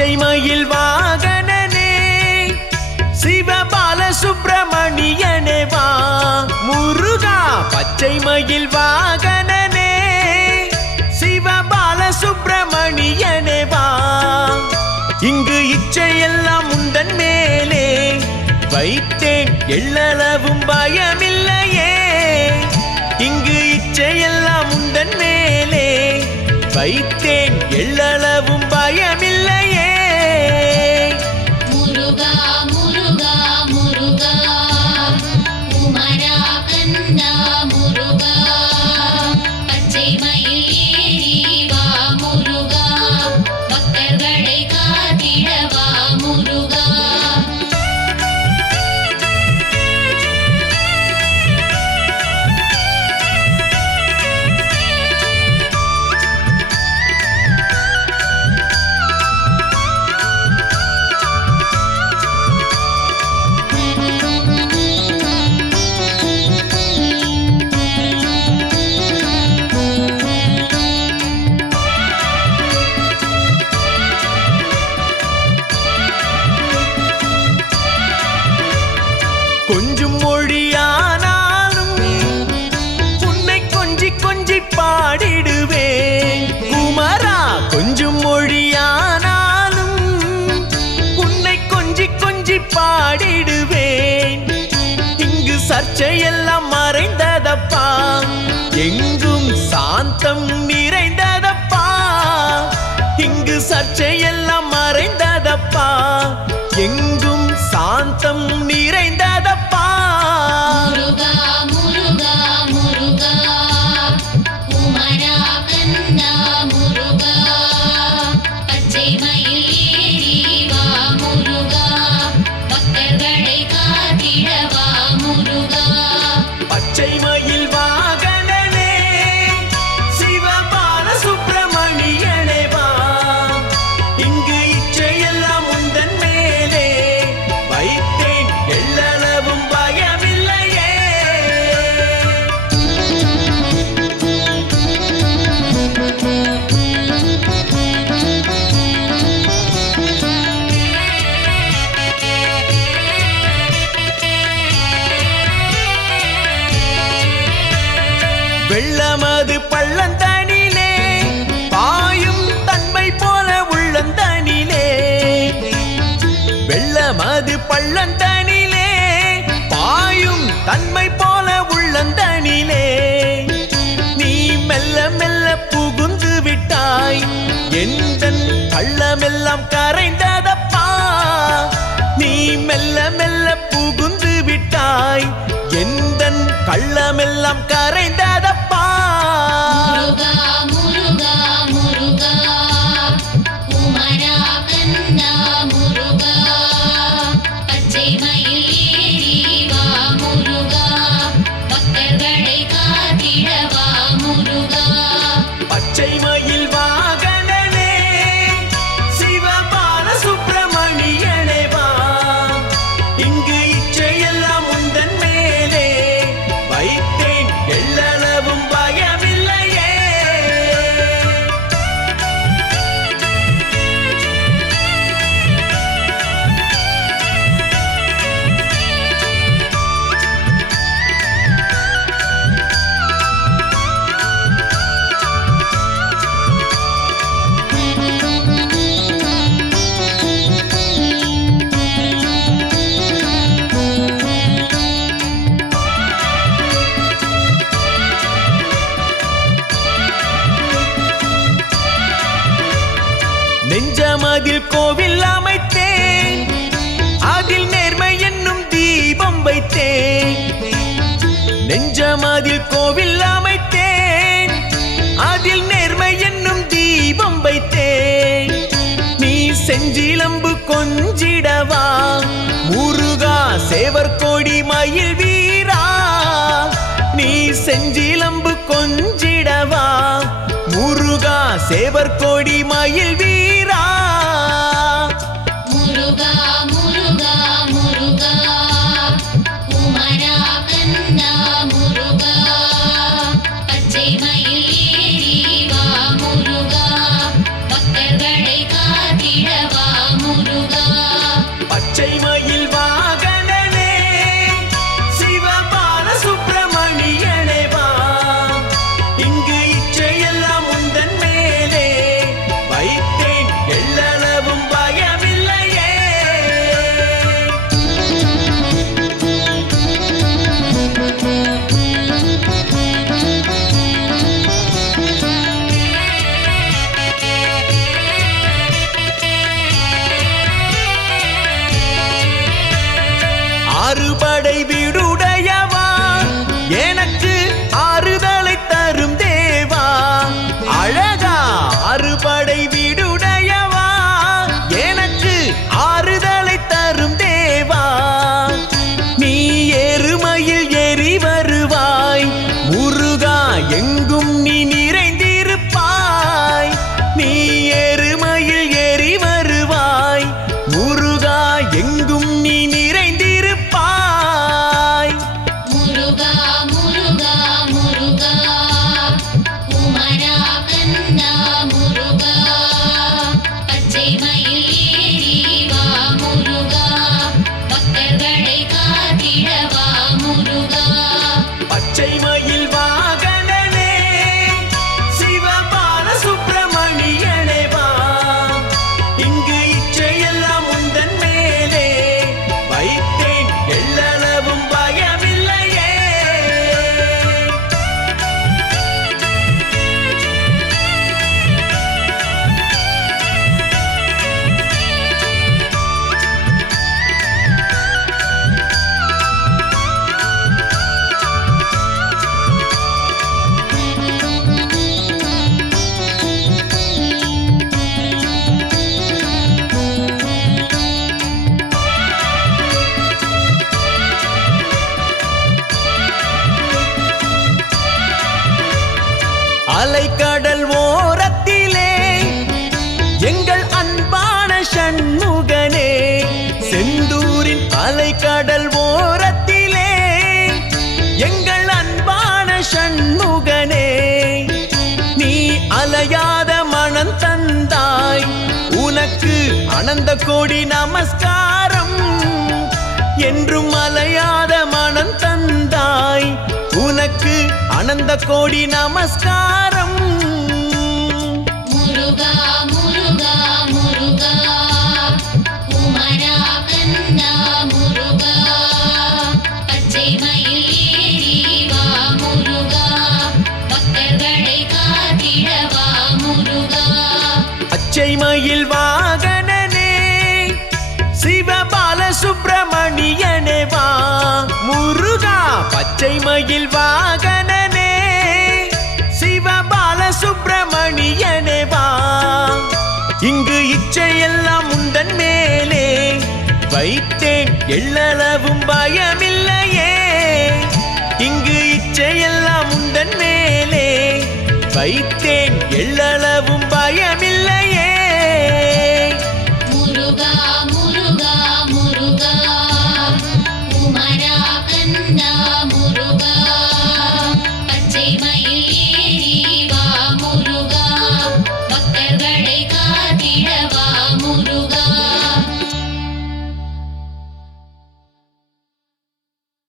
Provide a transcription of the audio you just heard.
பச்சை மயில் வாகனனே சிவபால சுப்பிரமணியனே வா முருகா. பச்சை மயில் வாகனனே சிவபால சுப்பிரமணியனே வா. இங்கு இச்சையெல்லாம் உந்தன் மேலே வைத்தேன், எள்ளளவும் பயமில்லையே. இங்கு இச்சையெல்லாம் உந்தன் மேலே வைத்தேன், எள்ளளவும் பயமில்லையே. முருகா முருகா முருகா குமரா கந்தா முருகா. பச்சை மயில் ஏறி வா முருகா, பக்தர்களை காத்திட வா முருகா. கொஞ்சம் மொழியானாலும் உன்னை கொஞ்சி கொஞ்சி பாடிடுவேன் குமரா. கொஞ்சம் மொழியானாலும் உன்னை கொஞ்சி கொஞ்சி பாடிடுவேன். இங்கு சர்ச்சையெல்லாம் மறைந்ததப்பா, எங்கும் சாந்தம் நிறைந்ததப்பா. இங்கு சர்ச்சையெல்லாம் மறைந்ததப்பா, எங்கும் சாந்தம் நிறைந்ததப்பா. முருகா முருகா முருகா குமரா கந்தா முருகா. பச்சை மயில் ஏறி வா முருகா, பக்தர்களை காத்திட வா முருகா. பச்சை மயில் வாகனனே சிவபால சுப்பிரமணியனே வா. இங்கு இச்சையெல்லாம் உந்தன் மேலே வைத்தேன், எள்ளளவும் பயமில்லையே. வெள்ளமது பள்ளந்தனிலே பாயும் தன்மை போல உள்ளந்தனிலே. வெள்ளமது பள்ளந்தனிலே பாயும் தன்மை போல உள்ளந்தனிலே. நீ மெல்ல மெல்ல புகுந்து விட்டாய், எந்தன் கள்ளமெல்லாம் கரைந்ததப்பா. நீ மெல்ல மெல்ல புகுந்து விட்டாய், எந்தன் கள்ளமெல்லாம் கரைந்ததப்பா. முருகா முருகா முருகா குமரா கந்தா முருகா. பச்சை மயில் ஏறி வா முருகா, பக்தர்களை காத்திட வா முருகா. பச்சை மயில் வாகனனே சிவபால சுப்பிரமணியனே வா. இங்கு இச்சையெல்லாம் உந்தன் மேலே வைத்தேன், எள்ளளவும் பயமில்லையே. நெஞ்சமதில் கோவில் அமைத்தேன், அதில் நேர்மை என்னும் தீபம் வைத்தேன். நெஞ்சமதில் கோவில் அமைத்தேன், அதில் நேர்மை என்னும் தீபம் வைத்தேன். நீ செஞ்சிலம்பு கொஞ்சிடவா முருகா, சேவர் கோடி மயில் வீரா. நீ செஞ்சிலம்பு கொஞ்சிடவா முருகா, சேவர் கோடி மயில் வீரா. முருகா முருகா முருகா குமரா கந்தா முருகா. பச்சை மயில் ஏறி வா முருகா, பக்தர்களை காத்திட வா அலைக்கடல் ஓரத்திலே எங்கள் அன்பான சண்முகனே, செந்தூரின் அலைக்கடல் ஓரத்திலே எங்கள் அன்பான சண்முகனே, நீ அலையாத மனம் தந்தாய், உனக்கு அனந்த கோடி நமஸ்காரம். என்றும் அலையாத மனம் தந்தாய், உனக்கு அனந்த கோடி நமஸ்காரம். முருகா முருகா முருகா குமரா கந்தா முருகா பச்சை மயில் ஏறி வா முருகா பக்தர்களை காத்திடவா முருகா. பச்சை மயில் வாகனனே சிவபால சுப்பிரமணியனே வா முருகா. பச்சை மயில் வாகனனே சிவபால சுப்பிரமணியனே வா. இங்கு இச்சையெல்லாம் உந்தன் மேலே வைத்தேன், எள்ளளவும் பயமில்லையே. இங்கு இச்சையெல்லாம் உந்தன் மேலே வைத்தேன், எள்ளளவும் பயம்